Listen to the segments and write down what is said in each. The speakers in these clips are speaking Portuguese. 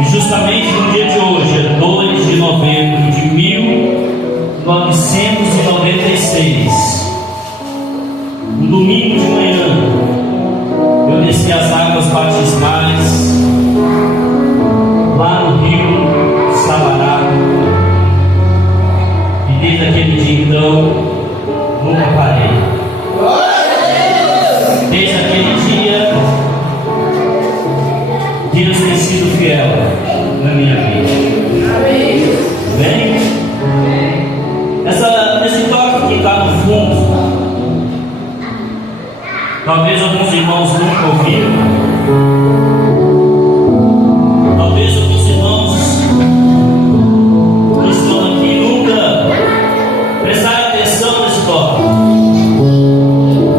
E justamente no dia de hoje, 2 de novembro de 1996, no domingo de manhã, eu desci as águas batismais lá no rio Sabará, e desde aquele dia então nunca parei. Desde aquele dia Deus tem sido fiel na minha vida. Amém? Esse toque que está no fundo, talvez alguns irmãos nunca ouviram. Talvez alguns irmãos que estão aqui nunca prestaram atenção nesse toque.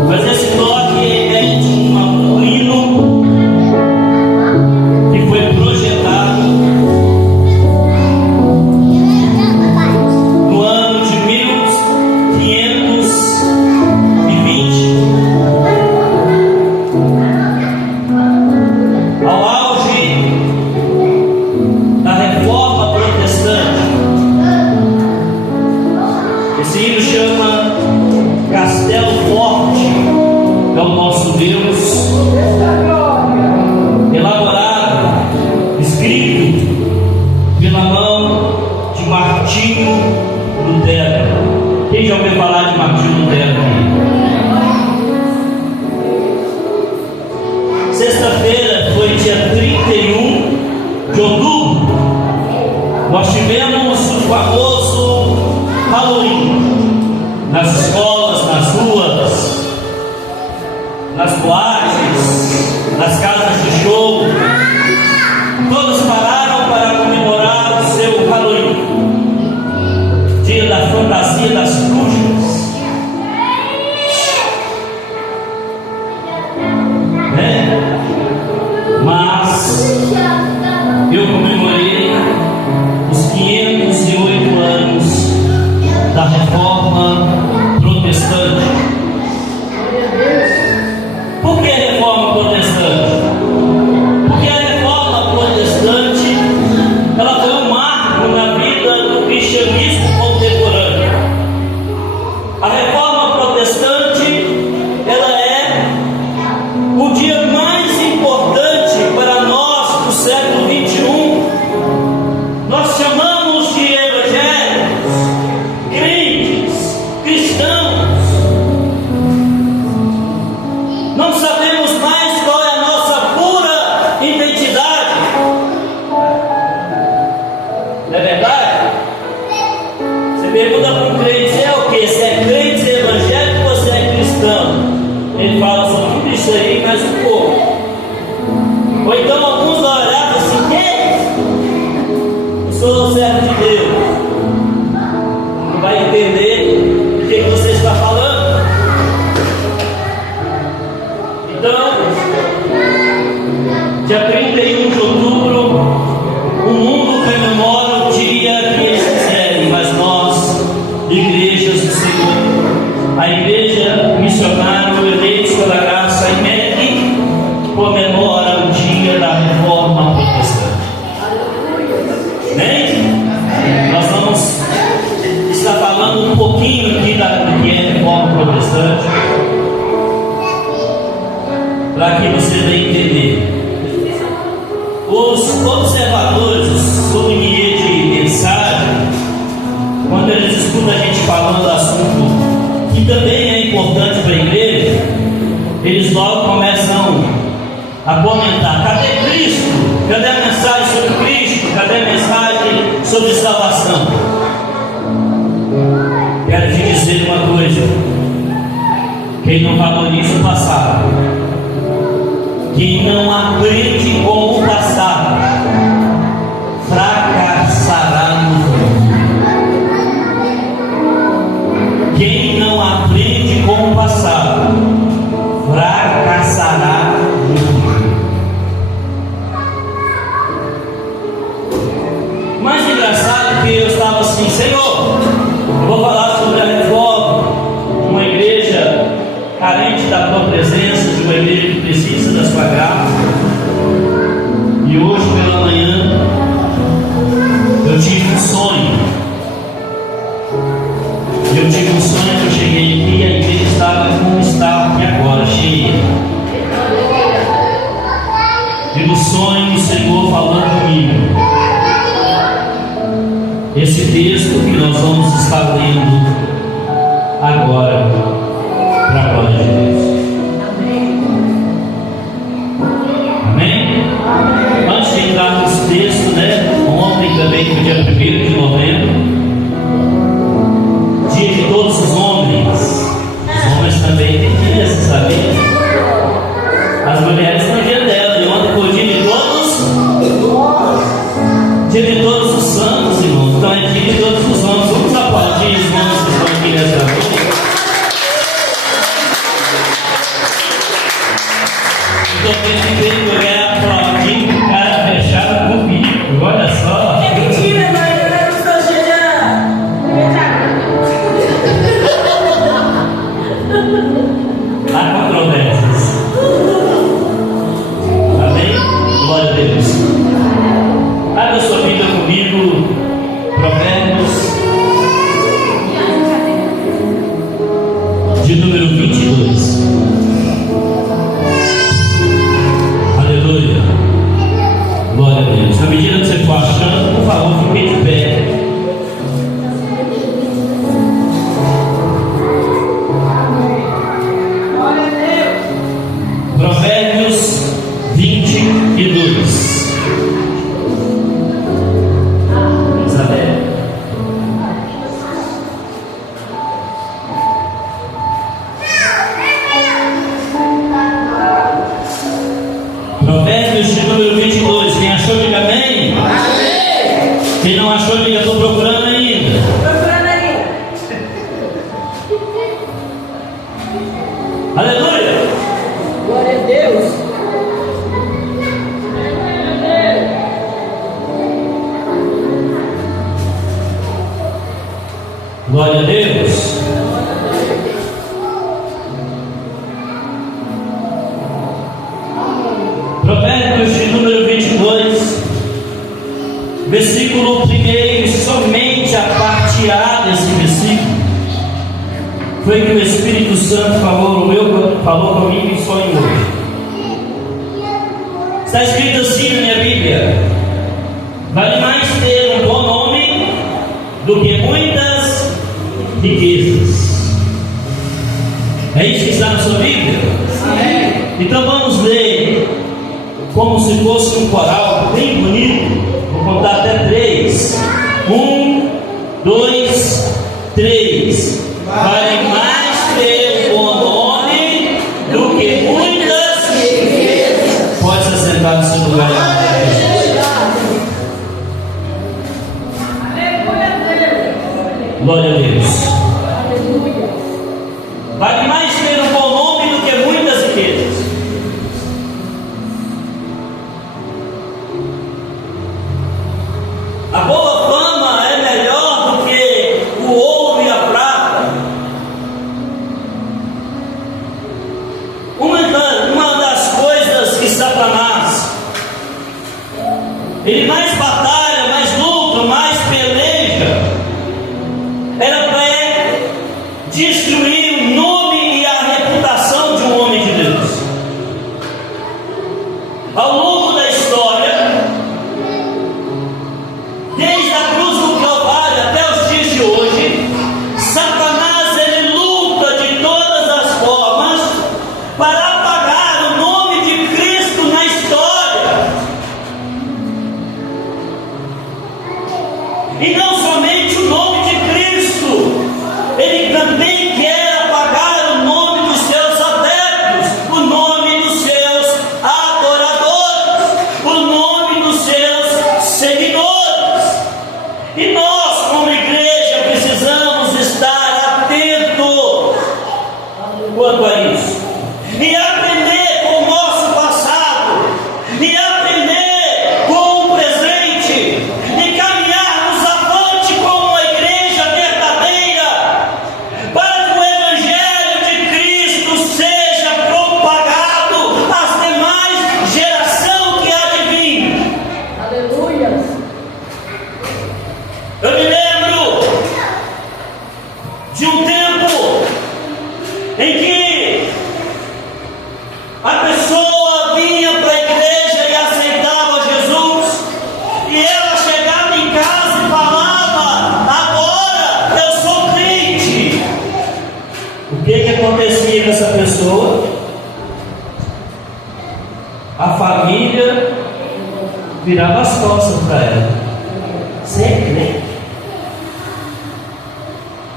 Mas esse toque é de um hino que foi projetado no ano de 1520, ao auge da Reforma Protestante. Esse hino chama Castelo Forte é o nosso Deus, elaborado, escrito pela mão de Martinho Lutero. Quem já ouviu falar de Martinho Lutero aqui? Sexta-feira foi dia 31 de outubro. Nós tivemos o famoso Halloween nas escolas, nas ruas, nas boates, nas casas de show. Todos pararam para comemorar o seu Halloween, dia da fantasia das bruxas. Mas eu comemorei os 508 anos da Reforma Protestante. Por que Reforma Protestante? Porque a Reforma Protestante ela foi um marco na vida do cristianismo contemporâneo. A Reforma Protestante ela é o dia mais importante para nós do século 21. Nós chamamos de evangélicos, crentes, cristãos. Não sabemos mais qual é a nossa pura identidade. Não é verdade? Você pergunta para um crente, é o que? Se é crente, se é evangélico ou se é cristão? Ele fala só tudo isso aí, mas um pouco. Ou então alguns vão olhar e falam assim, que? Eu sou servo de Deus. Não vai entender o que você está falando. Então, dia 31 de outubro, o mundo comemora o dia que eles quiserem, mas nós, igrejas do Senhor, a igreja missionária, eleitos pela graça IMEC, comemora o dia da Reforma Protestante. Amém? Nós vamos estar falando um pouquinho aqui do que é Reforma Protestante, para que você venha entender. Os observadores, os sommeliers de mensagem, quando eles escutam a gente falando assunto que também é importante para a igreja, eles logo começam a comentar: cadê Cristo? Cadê a mensagem sobre Cristo? Cadê a mensagem sobre salvação? Quero te dizer uma coisa: quem não valoriza o passado, quem não aprende com o passado, fracassará no futuro. Quem não aprende com o passado, fracassará no futuro. Mais engraçado que eu estava assim, Senhor, eu vou falar sobre a reforma, uma igreja carente da tua presença, de uma igreja que precisa da sua graça. E hoje pela manhã tive um sonho. Eu tive um sonho que eu cheguei aqui e a igreja estava como está aqui agora, cheia. E no sonho o Senhor falou comigo. Esse texto que nós vamos estar lendo agora, para a glória de Deus. Amém? Antes de entrar nesse texto, ontem também foi dia 1º de novembro, dia de todos os homens. Os homens também têm dia, você sabia? As mulheres têm dia dela, e ontem foi o dia de todos os santos, irmãos. Então é dia de todos os homens. Vamos aplaudir os homens que estão aqui nessa noite. Então eu quero aplaudir o cara fechado comigo. Olha só. É mentira, mas eu não estou chegando. Há controvérsias. Amém? Glória a Deus. Abra sua Bíblia comigo, Provérbios, de número 22. Aleluia. Glória a Deus. Na medida que você for achando, por favor, fique de pé. Provérbios 22. Isabel. Provérbios de número 22. Quem achou, diga amém. Amém. Quem não achou, diga estou procurando ainda. Procurando aí. Aleluia. Glória a Deus. Glória a Deus. Provérbios de número 22, versículo 1, somente a parte A desse versículo foi que o Espírito Santo falou comigo em sonho hoje. Está escrito assim na minha Bíblia: vale mais ter um bom nome do que muitas riquezas. É isso que está na sua Bíblia? Amém. Então vamos ler como se fosse um coral bem bonito. Vou contar até 3. 1, 2, 3. Vale mais ter um bom nome do que muitas riquezas. Pode se sentar no seu lugar. Glória a Deus. Vale mais ter um bom nome do que muitas riquezas. A boa fama é melhor do que o ouro e a prata. Uma das coisas que Satanás, ele mais batalha, mais luta, mais peleja, era para destruir o nome e a reputação de um homem de Deus. Ao longo da história, desde a cruz do Calvário até os dias de hoje, Satanás ele luta de todas as formas para apagar o nome de Cristo na história. E não somente o nome de Cristo, ele também quer apagar o nome dos seus adeptos, o nome dos seus adoradores, o nome dos seus seguidores. E nós, como igreja, precisamos estar atentos quanto a isso e aprender com o nosso passado, e aprender com o presente, e caminharmos avante como uma igreja verdadeira, para que o Evangelho de Cristo seja propagado às demais gerações que há de vir. Aleluia. em que a pessoa vinha para a igreja e aceitava Jesus, e ela chegava em casa e falava: agora eu sou crente. O que acontecia com essa pessoa? A família virava as costas para ela. Você é crente?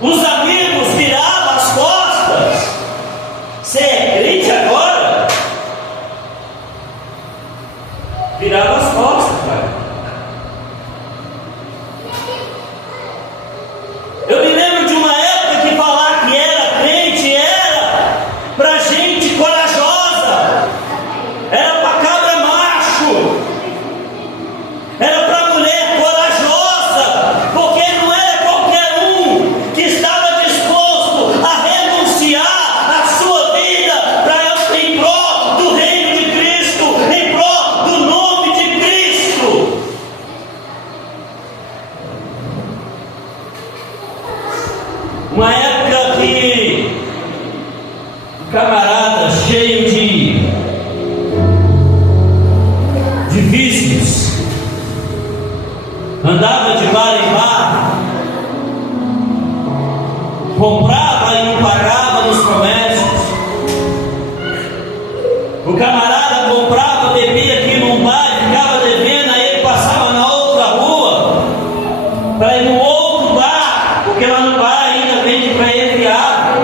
Os amigos viravam as costas. Você é crente agora? Virava as costas, pai. Eu me lembro de uma época que falar que era crente era para gente corajosa, era para cabra macho, era para mulher corajosa, porque não era qualquer um que estava disposto a renunciar a sua vida em prol do reino de Cristo, em prol do nome de Cristo. Uma época que o camarada cheio de vícios andava de bar em bar, comprava e não pagava nos comércios. O camarada comprava, bebia aqui num bar, ficava devendo, aí ele passava na outra rua para ir no outro bar, porque lá no bar ainda vende para ele viável.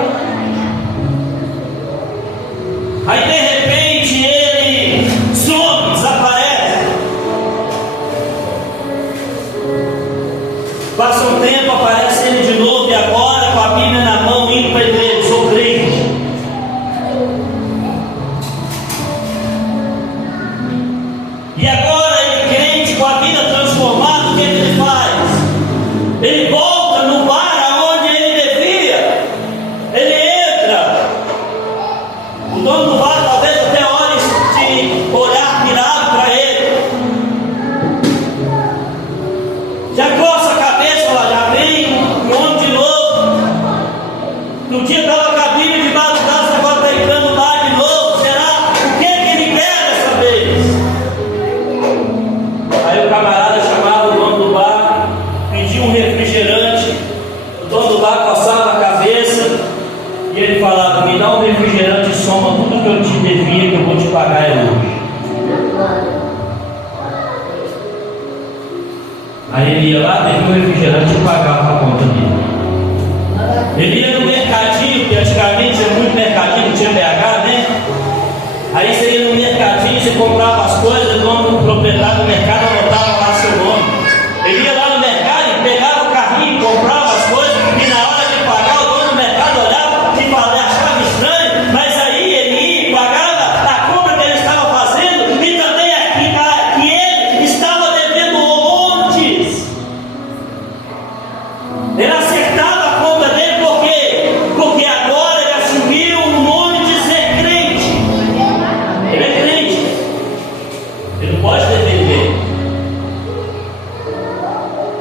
Aí de repente ele some, desaparece. Passa um tempo, aparece ele de novo, e agora com a Bíblia na mão, indo para a igreja: sou crente. E agora ele crente, com a vida transformada, o que ele faz? Ele volta no bar aonde ele devia. Ele entra. O dono do bar talvez até olhe de olhar virado para ele. Já coça a cabeça, lá já vem o homem de novo. No dia estava com a Bíblia debaixo do braço, agora está entrando no bar de novo. Será? O que ele quer dessa vez? Aí o camarada chamava o dono do bar, pedia um refrigerante. O dono do bar coçava a cabeça e ele falava: me dá um refrigerante e soma tudo que eu te devia, que eu vou te pagar hoje. Aí ele ia lá, pegava o refrigerante e pagava a conta dele. Ele ia no mercadinho, que antigamente tinha muito mercadinho, tinha BH, né? Aí você ia no mercadinho, você comprava as coisas, o dono do proprietário do mercado anotava lá seu nome. Ele ia lá no mercado e pegava o carrinho, comprava as coisas, e na hora de pagar, o dono do mercado olhava e falava, achava estranho, mas aí ele ia e pagava a compra que ele estava fazendo, e também que ele estava devendo montes. Ele acertava a compra dele, por quê? Porque agora ele assumiu o nome de ser crente. Ele é crente. Ele não pode defender.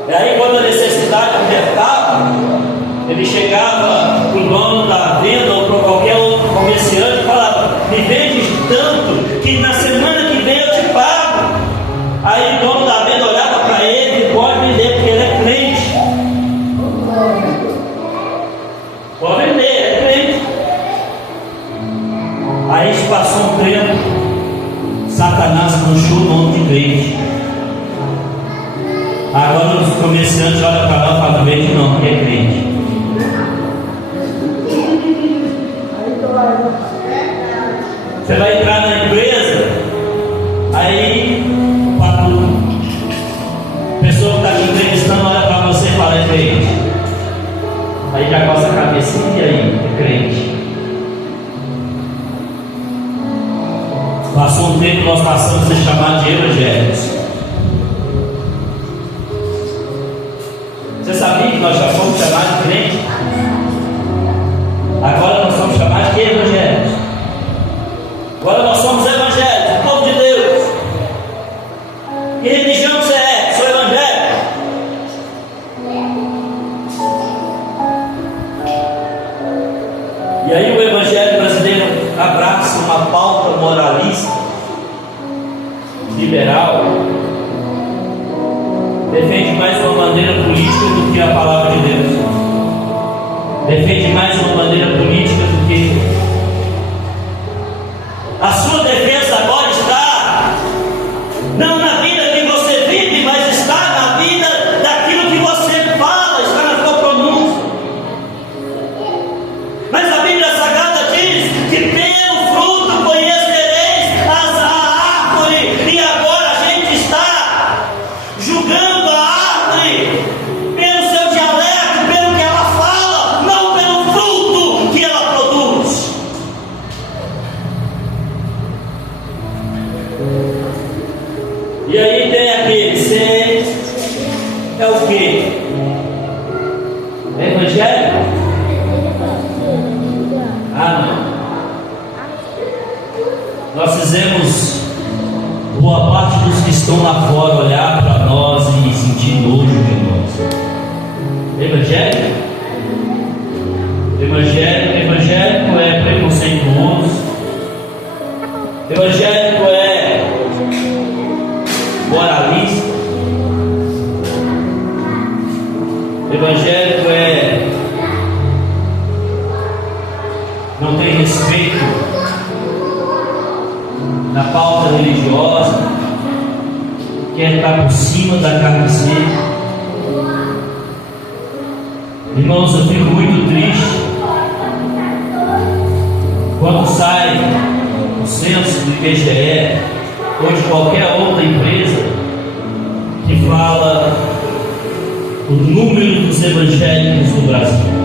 E aí, quando a necessidade apertava, ele chegava para o dono da venda ou para qualquer outro comerciante e falava: me vende tanto que na semana que vem eu te pago. Aí o dono da venda olhava para ele e pode vender, porque ele é crente. Pode vender, é crente. Aí se passou um tempo, Satanás manchou o nome de crente. Agora os comerciantes olham para lá e falam: vende não, porque é crente. Você vai entrar na empresa, aí o patrão, a pessoa que está te entrevistando, olha para você e fala: é crente. Aí já coça a cabecinha, e aí? É crente. Passou um tempo, nós passamos a ser chamados de evangélicos. Você sabia que nós já fomos chamados de crente? Agora nós somos chamados de evangélicos. Agora nós somos evangélicos, povo de Deus. Que religião você é? Sou evangélico. E aí o evangelho moralista, liberal, defende mais uma bandeira política do que a palavra de Deus. Defende mais uma bandeira política do que a sua defesa agora está não na vida que você vive, mas está na vida daquilo que você fala, está na sua pronúncia. Mas a Bíblia Sagrada diz que pelo fruto conhecereis a árvore, e agora a gente está julgando a árvore pelo seu dialeto, pelo que ela fala, não pelo fruto que ela produz. E aí tem aquele, você é o quê? É evangélico? Ah, não. Nós fizemos boa parte dos que estão lá fora olhar para nós e sentir nojo de nós. Evangélico? Evangélico é preconceituoso. Evangélico é moralista. Evangélico não tem respeito na pauta religiosa, quer estar por cima da carne seca. Irmãos, eu fico muito triste quando sai o censo do IBGE ou de qualquer outra empresa que fala o número dos evangélicos no Brasil.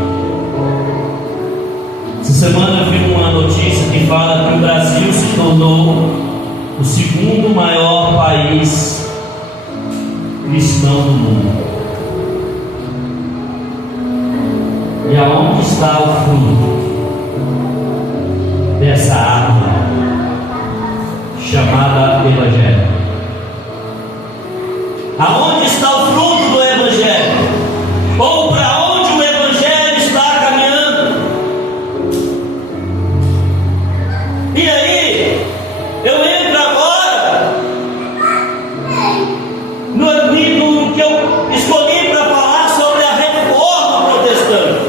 Essa semana eu vi uma notícia que fala que o Brasil se tornou o segundo maior país cristão do mundo. E aonde está o fruto dessa árvore chamada Evangelho? Aonde está o fruto do Evangelho? Ou para onde o Evangelho está caminhando? E aí, eu entro agora no que eu escolhi para falar sobre a reforma protestante.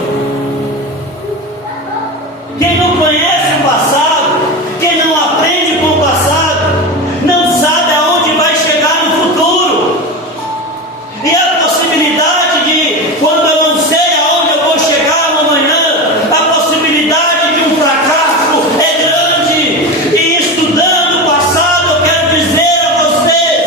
Quem não conhece o passado, quem não aprende com o passado, não sabe aonde vai chegar no futuro. E a possibilidade de, quando eu não sei aonde eu vou chegar amanhã, a possibilidade de um fracasso é grande. E estudando o passado, eu quero dizer a vocês,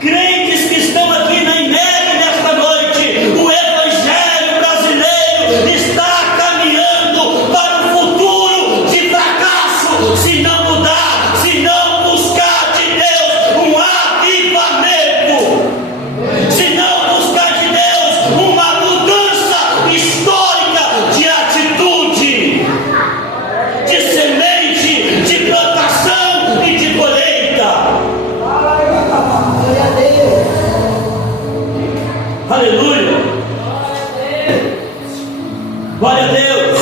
crentes que estão aqui na IMEG nesta noite, o Evangelho brasileiro está caminhando para um futuro de fracasso, se não mudar, se não buscar de Deus um avivamento, se não buscar de Deus uma mudança histórica de atitude, de semente, de plantação e de colheita. Glória a Deus. Aleluia! Glória a Deus!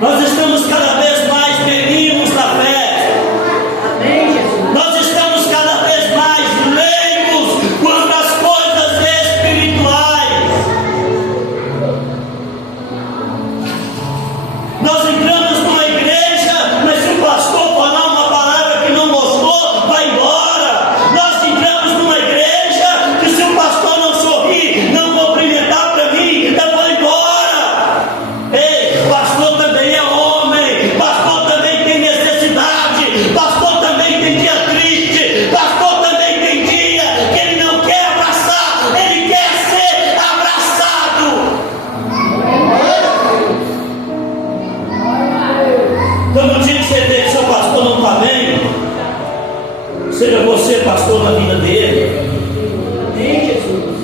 Nós estamos cada vez mais meninos da fé. Amém, Jesus. Nós estamos cada vez mais leigos quanto às coisas espirituais. Nós entramos numa igreja, mas se o pastor falar uma palavra que não gostou, vai embora. Nós entramos numa igreja que se o pastor não sorrir, não cumprimentar para mim, eu vou embora. Ei, pastor também é homem, pastor também tem necessidade, pastor também tem dia triste, pastor também tem dia que ele não quer abraçar, ele quer ser abraçado. Então no dia que você vê que seu pastor não está bem, seja você pastor na vida dele. Amém, Jesus.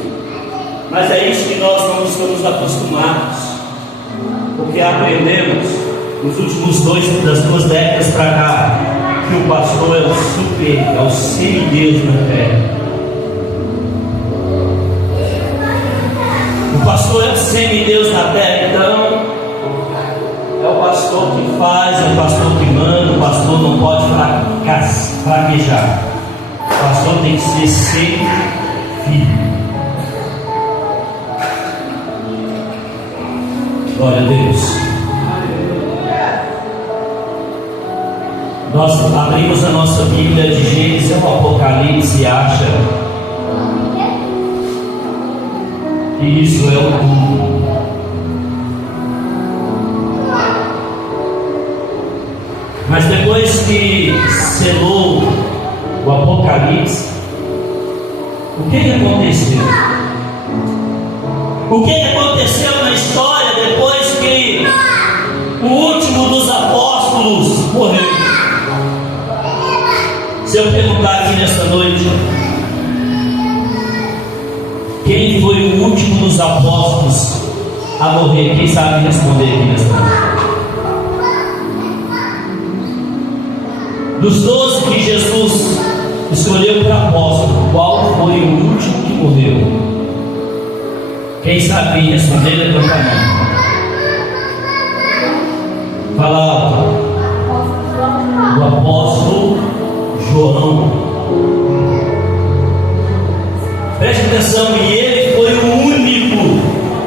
Mas é isso que nós não estamos acostumados, porque aprendemos nos últimos das 2 décadas para cá que o pastor é o semideus na terra. O pastor é o semideus na terra, então é o pastor que o pastor que manda, o pastor não pode fraquejar. O pastor tem que ser sempre firme. Glória a Deus. Nós abrimos a nossa Bíblia de Gênesis ao Apocalipse e acha que isso é o tudo. Mas depois que selou o Apocalipse, o que aconteceu? O que aconteceu na história depois que o último dos apóstolos morreu? Se eu perguntar aqui nesta noite, quem foi o último dos apóstolos a morrer? Quem sabe responder aqui nesta noite? Dos 12 que Jesus escolheu para apóstolo, qual foi o último que morreu? Quem sabe responder, levanta a mão. Fala alto. O apóstolo João. Preste atenção, e ele foi o único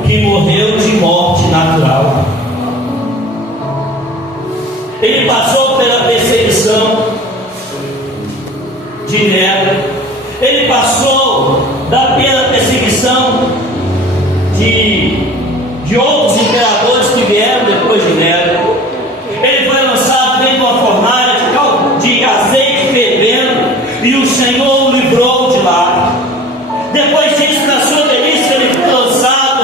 que morreu de morte natural. Ele passou pela perseguição de Nero. Ele passou pela perseguição de outros imperadores que vieram depois de Nero. Ele foi lançado dentro de uma fornalha de azeite fervendo, e o Senhor o livrou de lá. Depois disso, na sua velhice, ele foi lançado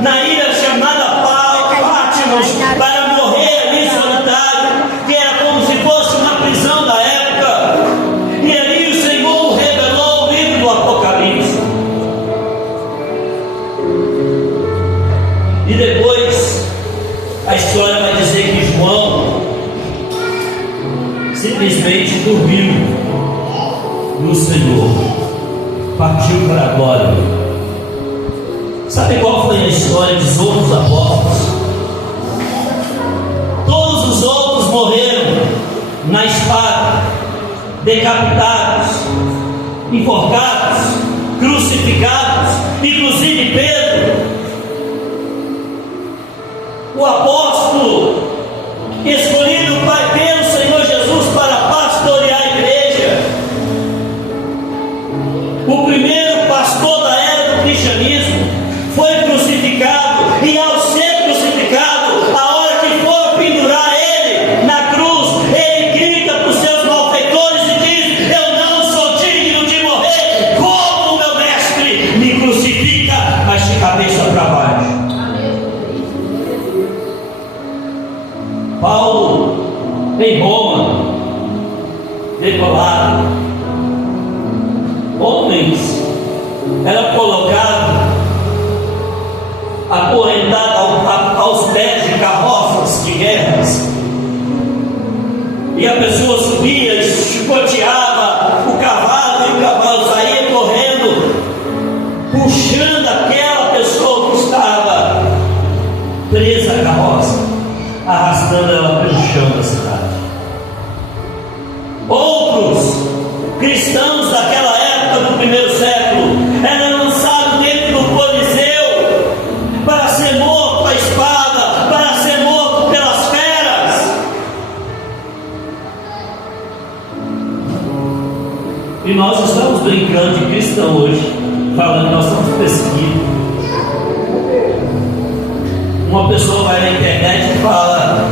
na ilha chamada Patmos para morrer ali solitário, que era como se fosse uma prisão da época. E ali o Senhor revelou o livro do Apocalipse. E depois a história vai dizer que João simplesmente dormiu no Senhor, partiu para a glória. Sabe qual foi a história dos outros apóstolos? Todos os outros morreram na espada, decapitados, enforcados, crucificados, inclusive Pedro. O apóstolo escolhido pelo Senhor Jesus para pastorear a igreja, o primeiro pastor da era do cristianismo, foi crucificado, e ao ser crucificado, a hora que for pendurar ele na cruz, ele grita para os seus malfeitores e diz: eu não sou digno de morrer como o meu mestre, me crucifica, mas de cabeça para baixo. Paulo, em Roma, decolado, homens era colocado, acorrentado aos pés de carroças de guerras, e a pessoa subia e chicoteava o cavalo, e o cavalo saía correndo, puxando aquela pessoa que estava presa à carroça, arrastando ela pelo chão da cidade. Outros cristãos daquela época do primeiro século eram lançados dentro do Coliseu para ser morto à espada, para ser morto pelas feras. E nós estamos brincando de cristão hoje, falando que nós somos perseguidos. Uma pessoa vai na internet e fala: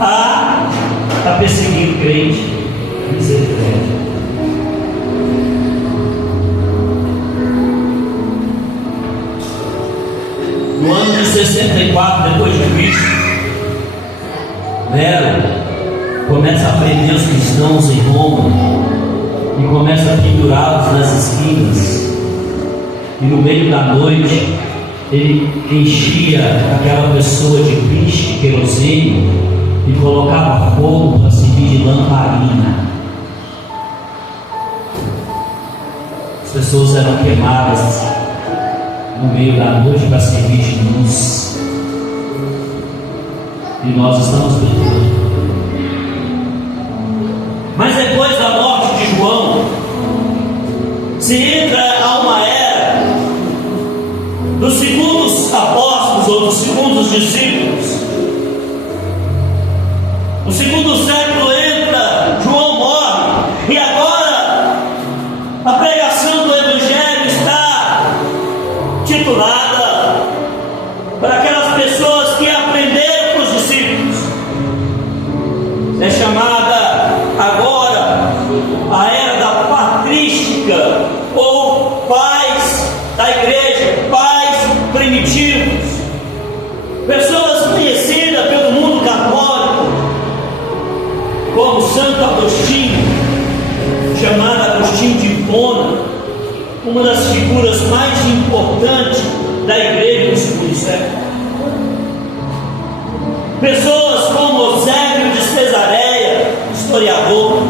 ah, está perseguindo crente. Misericórdia. No ano de 64 depois de Cristo, Nero começa a prender os cristãos em Roma e começa a pendurá-los nas esquinas, e no meio da noite ele enchia aquela pessoa de piche, de querosene, e colocava fogo para servir de lamparina. As pessoas eram queimadas no meio da noite para servir de luz. E nós estamos brincando. outros, segundo os discípulos. No segundo século entra, João morre, e agora a pregação do Evangelho está titulada para aquelas pessoas que aprenderam com os discípulos. É chamada agora a era da patrística, ou pais da igreja, pais primitivos, pessoas conhecidas pelo mundo católico como Santo Agostinho, chamado Agostinho de Hipona, uma das figuras mais importantes da igreja do segundo século. Pessoas como Eusébio de Cesareia, historiador,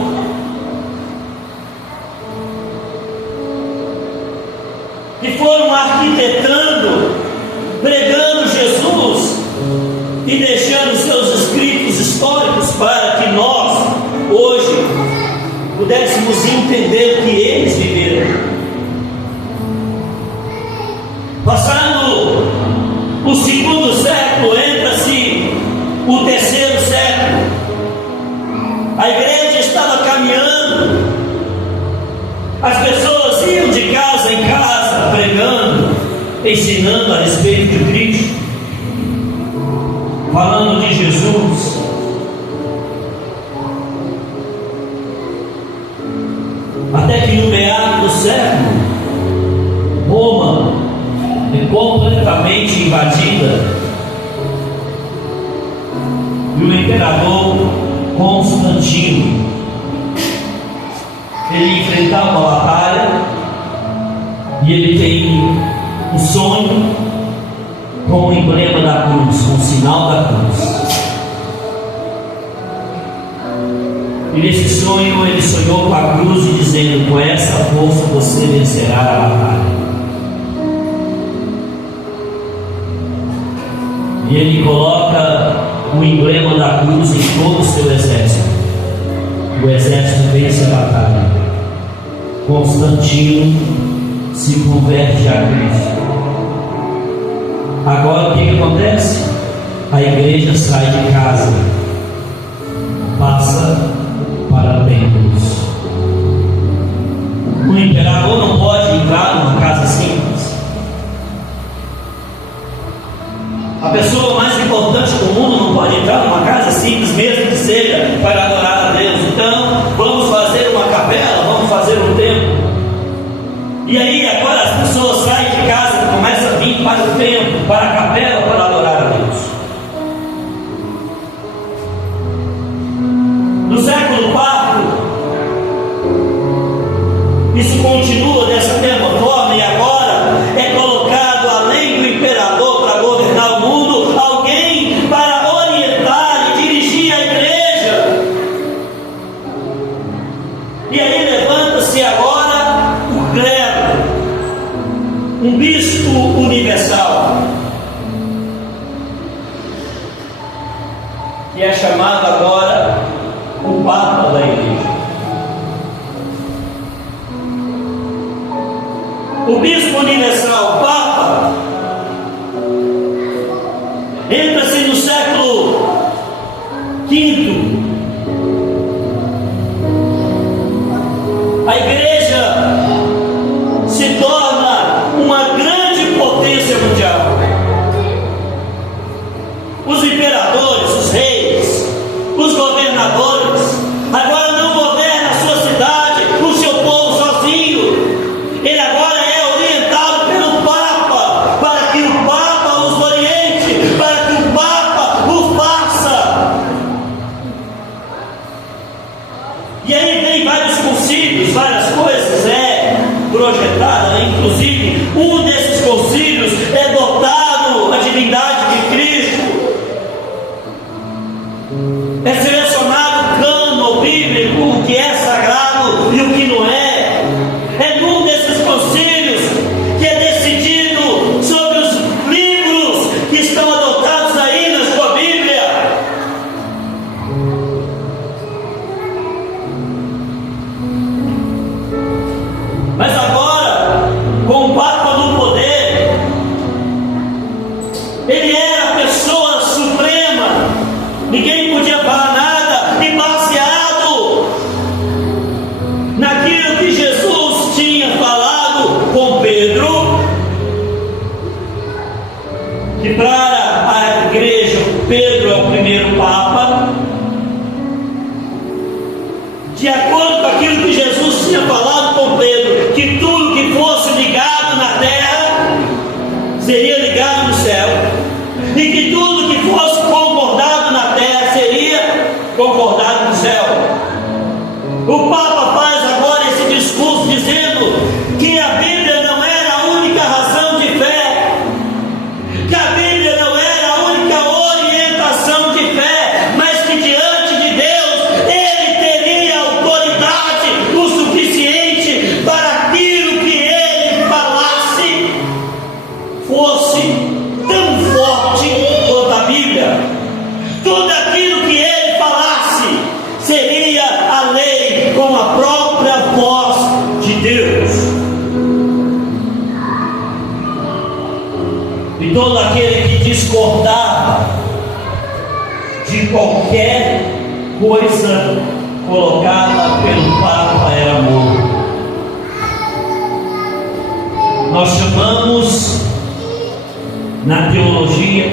que foram arquitetando, pregando Jesus e deixando seus escritos históricos para que nós, hoje, pudéssemos entender o que eles viveram. Passando o segundo século, entra-se o terceiro século. A igreja estava caminhando, as pessoas iam de casa em casa pregando, ensinando a respeito de Cristo, falando de Jesus. Até que no meado do século, Roma é completamente invadida e o imperador Constantino, ele enfrentava uma batalha e ele tem um sonho com o emblema da cruz, com o sinal da cruz. E nesse sonho ele sonhou com a cruz e dizendo: com essa força você vencerá a batalha. E ele coloca o emblema da cruz em todo o seu exército. O exército vence a batalha. Constantino se converte a Cristo. Agora o que acontece? A igreja sai de casa, passa para templos. O imperador não pode entrar numa casa simples. A pessoa mais importante do mundo não pode entrar numa casa simples, mesmo que seja para adorar a Deus. Então, vamos fazer uma capela, vamos fazer um templo. E aí, agora as pessoas saem de casa e começam a vir para o templo, para a capela, para adorar a Deus. No século IV, isso continua dessa mesma forma, e agora é colocado, além do imperador para governar o mundo, alguém para orientar e dirigir a igreja. E aí levanta-se agora o clero, um bispo universal, que é chamado agora o Papa da igreja. O bispo universal, o Papa, entra-se no século V. A igreja se torna uma grande potência mundial. Os imperadores, os reis, os governadores, agora não governa a sua cidade, o seu povo sozinho. Ele agora é orientado pelo Papa, para que o Papa os oriente, para que o Papa os faça. E aí tem vários concílios, várias coisas projetada, inclusive um desses concílios é dotado a divindade de Cristo. Pedro é o primeiro Papa, de acordo com aquilo que Jesus tinha falado com Pedro, que tudo que fosse ligado na terra seria ligado no céu, e que tudo que fosse concordado na terra seria concordado no céu. O Papa faz agora esse discurso dizendo que a Bíblia não era a única razão de fé, que a Bíblia não era a única orientação de fé, mas que diante de Deus ele teria autoridade o suficiente para aquilo que ele falasse fosse tão forte quanto a Bíblia. Tudo aquilo que ele falasse seria a lei com a própria voz de Deus. E todo aquele que discordava de qualquer coisa colocada pelo Papa era morto. Nós chamamos na teologia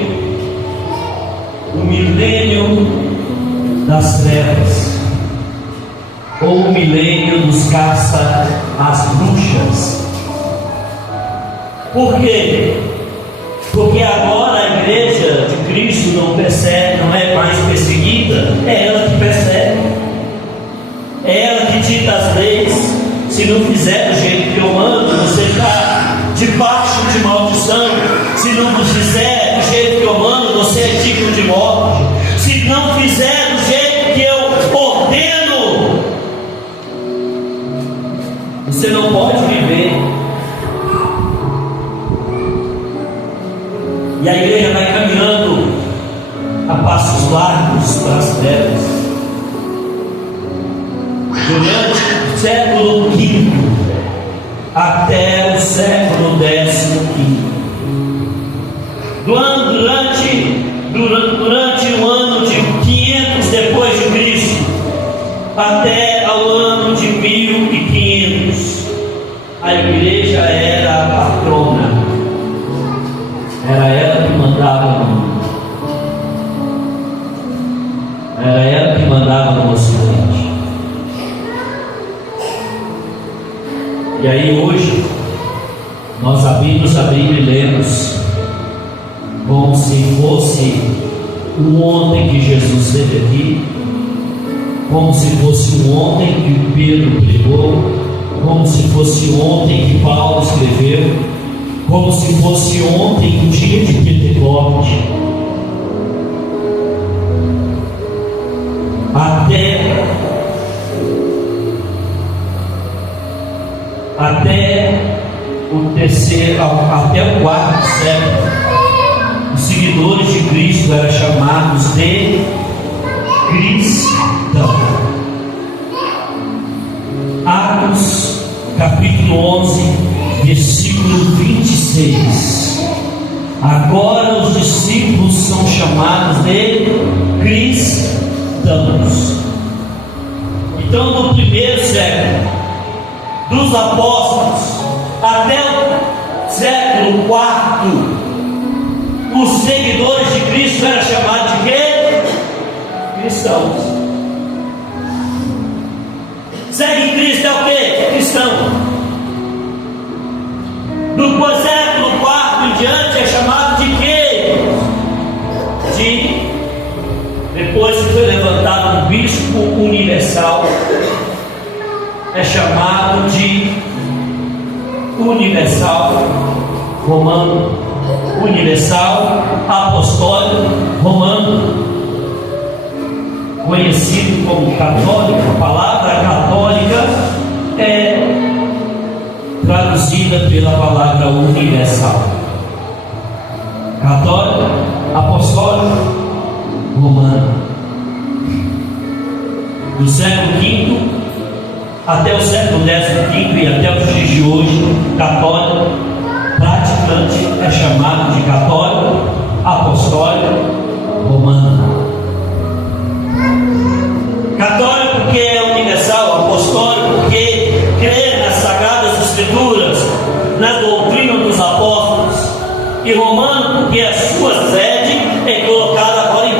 o milênio das trevas, ou o milênio dos caça às bruxas. Por quê? Porque agora a igreja de Cristo não persegue, não é mais perseguida, é ela que persegue, é ela que dita as leis. Se não fizer do jeito que eu mando, você está debaixo de maldição. Se não fizer do jeito que eu mando, você é digno de morte. Se não fizer do jeito que eu ordeno, você não pode viver. E a igreja vai caminhando a passos largos para as trevas. Durante o século V até o século XV. Durante o ano de 500 depois de Cristo até ao ano de 1500, a igreja era a patrona, era ela que mandava no mundo, era ela que mandava no Ocidente. E aí hoje nós abrimos a Bíblia e lemos como se fosse o ontem que Jesus esteve aqui, como se fosse o ontem que Pedro pregou, como se fosse ontem que Paulo escreveu, como se fosse ontem o dia de Pentecoste. Até o quarto século, os seguidores de Cristo eram chamados de cristãos. Atos capítulo 11, versículo 26. Agora os discípulos são chamados de cristãos. Então, no primeiro século, dos apóstolos até o século IV, os seguidores de Cristo eram chamados de quê? Cristãos. Segue Cristo é o quê? Cristão. Do século IV em diante é chamado de quê? Depois que foi levantado um bispo universal, é chamado de universal romano, universal apostólico romano, conhecido como católico. A palavra católica é traduzida pela palavra universal. Católico, apostólico, romano. Do século V até o século XV e até os dias de hoje, católico praticante é chamado de católico apostólico romano. Católico porque é universal, apostólico porque crê nas Sagradas Escrituras, na doutrina dos apóstolos, e romano porque a sua sede é colocada agora em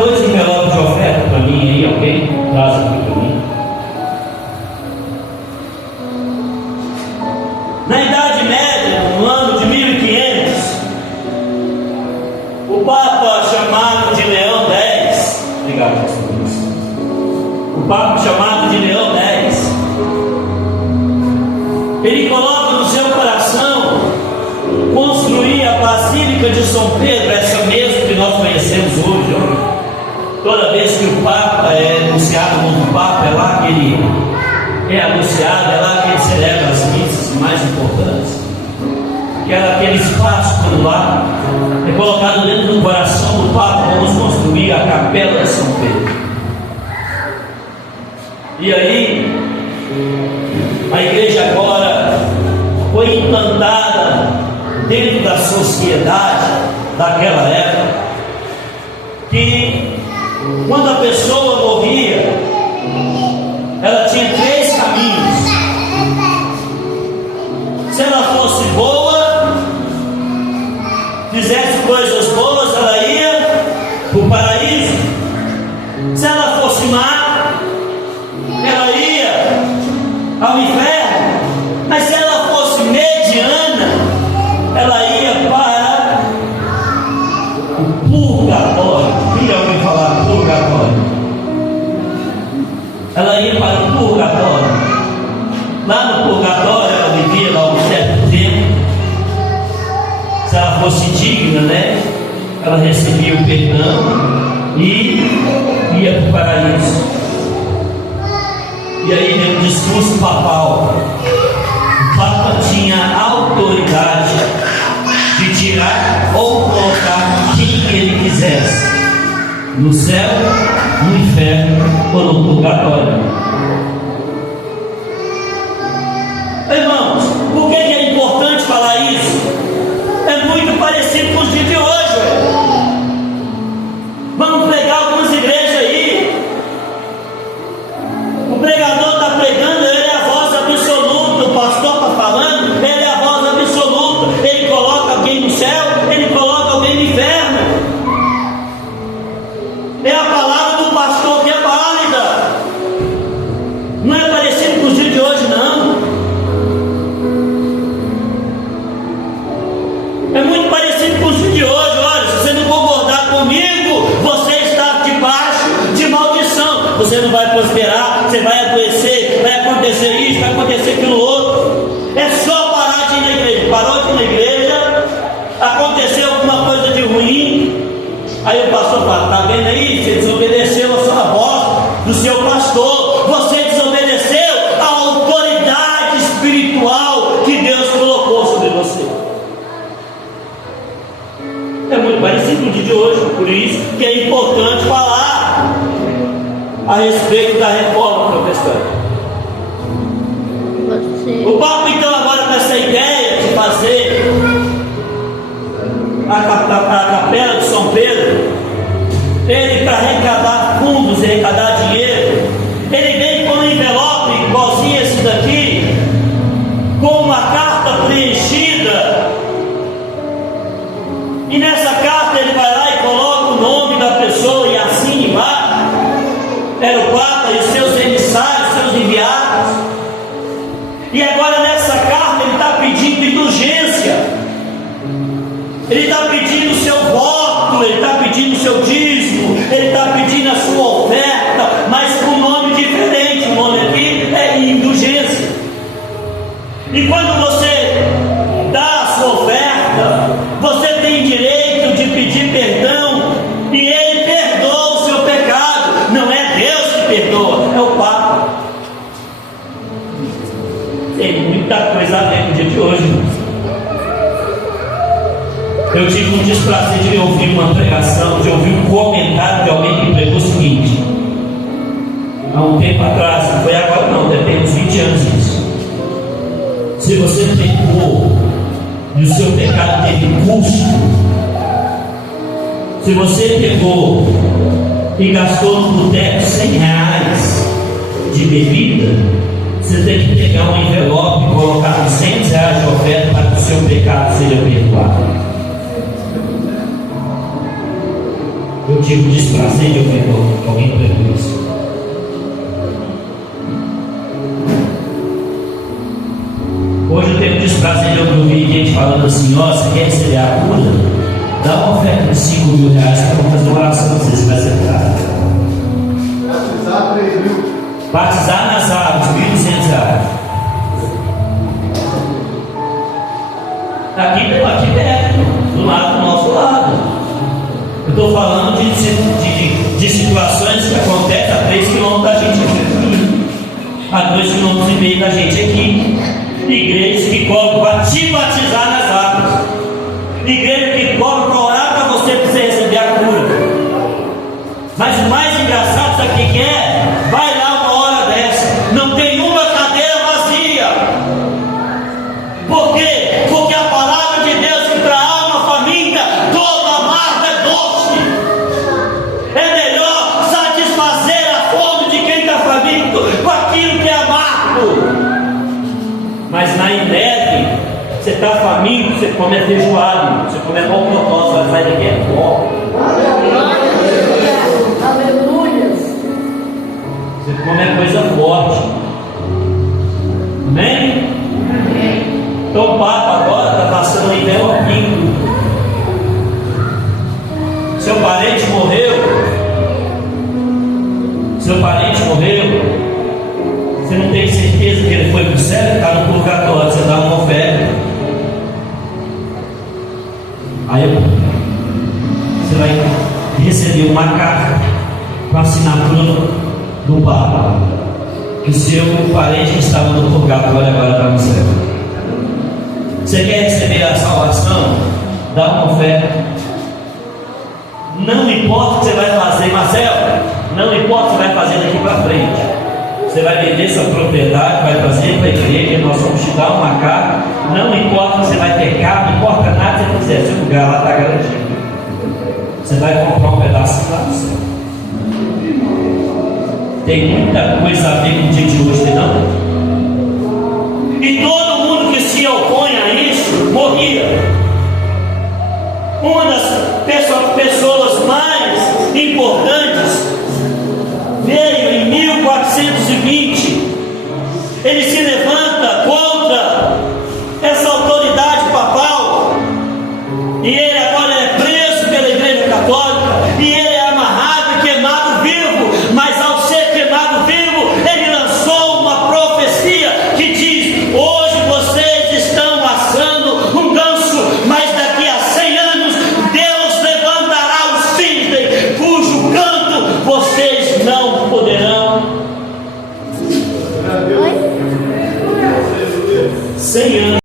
2 envelopes de oferta para mim aí, alguém? Traz aqui para mim. Na Idade Média, no ano de 1500, o Papa chamado de Leão X, obrigado, o Papa chamado de Leão X, ele coloca no seu coração construir a Basílica de São Pedro, essa mesma que nós conhecemos hoje. Toda vez que o Papa é anunciado como Papa, é lá que ele é anunciado, é lá que ele celebra as missas mais importantes. Que era aquele espaço por lá, é colocado dentro do coração do Papa. Vamos construir a Capela de São Pedro. E aí, a igreja agora foi implantada dentro da sociedade daquela época, que quando a pessoa morria, ela tinha 3 caminhos. Se ela fosse boa, fizesse coisas boas, ela ia para o paraíso. Se ela fosse má, ela ia ao inferno. Mas se ela fosse mediana, ela ia para o purgatório. Quem já ouviu falar purgatório? Ela ia para o purgatório. Lá no purgatório ela vivia lá um certo tempo. Se ela fosse digna, né? Ela recebia o perdão e ia para o paraíso. E aí vem o discurso papal. O Papa tinha autoridade de tirar ou colocar quem ele quisesse, no céu, no inferno ou no purgatório. Irmãos, por que é importante falar isso? É muito parecido com os dias de hoje, velho. Vamos pegar algumas igrejas aí. O pregador está pregando, ele é a voz absoluta. O pastor está falando, ele é a voz absoluta. Ele coloca alguém no céu, ele coloca alguém no inferno. É a palavra do pastor que é válida. Não é parecido com os dias de hoje, não. É muito parecido com os dias de hoje. Olha, se você não concordar comigo, você está debaixo de maldição. Você não vai prosperar, você vai adoecer, vai acontecer isso, vai acontecer aquilo outro. É só parar de ir na igreja. Parou de ir na igreja, aconteceu alguma coisa de ruim, aí o pastor fala: está vendo aí? Você desobedeceu a sua voz do seu pastor, você desobedeceu a autoridade espiritual que Deus colocou sobre você. É muito parecido com o dia de hoje, por isso que é importante falar a respeito da reforma protestante. O Papa então agora com essa ideia de fazer a Capela de São Pedro, ele para arrecadar fundos, arrecadar dinheiro, ele vem com um envelope igualzinho esse daqui, com uma carta preenchida, e nessa carta ele vai lá e coloca o nome da pessoa e assina embaixo. Era o Papa e os seus emissários, seus enviados. E agora nessa carta ele está pedindo indulgência, ele está pedindo o seu voto, ele está pedindo o seu dízimo, ele está pedindo a sua oferta, mas com um nome diferente. O nome aqui é indulgência. E quando você dá a sua oferta, você tem direito de pedir perdão, e ele perdoa o seu pecado. Não é Deus que perdoa, é o Papa. Tem muita coisa a ver com o dia de hoje. Eu tive um desprazer de ouvir uma pregação, de ouvir um comentário de alguém que pregou o seguinte, há um tempo atrás, não foi agora não, deve ter uns 20 anos isso. Se você pecou e o seu pecado teve custo, se você pegou e gastou no boteco R$100 de bebida, você tem que pegar um envelope e colocar R$100 de oferta para que o seu pecado seja perdoado. Eu Eu tive o desprazer de ouvir que alguém pregou isso. Hoje eu tenho o desprazer de ouvir gente falando assim: ó, você quer receber a cura? Dá uma oferta de 5 mil reais que eu vou fazer uma oração pra você vai ser curado. Batizar 3 mil. Batizar nas águas, 1.200 reais. Aqui perto, do lado do nosso lado. Eu estou falando de situações que acontecem a 3 quilômetros da gente aqui, a 2,5 quilômetros da gente aqui. Igrejas que cobram para te batizar nas águas, igreja que cobra para orar para você receber a cura. Mas o mais engraçado, sabe o que é? Vai lá uma hora dessa, não tem uma cadeira vazia. Por quê? Porque a palavra de Deus que para a alma faminta, toda amarga é doce. É melhor satisfazer a fome de quem está faminto com aquilo que é amargo. Mas na neve, você está faminto, você come feijoada, você come mocotó, você vai daqui é pó. Aleluia. Você come coisa forte. Amém? Então o Papa agora está passando em Belo Pinto. Seu parente morreu. Você não tem certeza que ele foi para o céu, está no purgatório, você dá uma oferta. Aí você vai receber uma carta com a assinatura do Papa, que o seu parente que estava no purgatório agora está no céu. Você quer receber a salvação? Dá uma oferta. Não importa o que você vai fazer, Marcelo, não importa o que você vai fazer daqui para frente. Você vai vender sua propriedade, vai trazer para a igreja, nós vamos te dar uma carta. Não importa se você vai ter carro, não importa nada que você quiser, seu lugar lá está garantido. Você vai comprar um pedaço lá no céu. Tem muita coisa a ver com o dia de hoje, não? E todo mundo que se opõe a isso morria. Uma das pessoas mais importantes veio em 1420. Ele se levanta contra essa autoridade papal, e ele agora é preso pela Igreja Católica, e ele é amarrado e queimado vivo. Mas ao ser queimado vivo, ele lançou uma profecia que diz: hoje vocês estão assando um ganso, mas daqui a 100 anos Deus levantará o cisne, cujo canto vocês não poderão. 100 anos.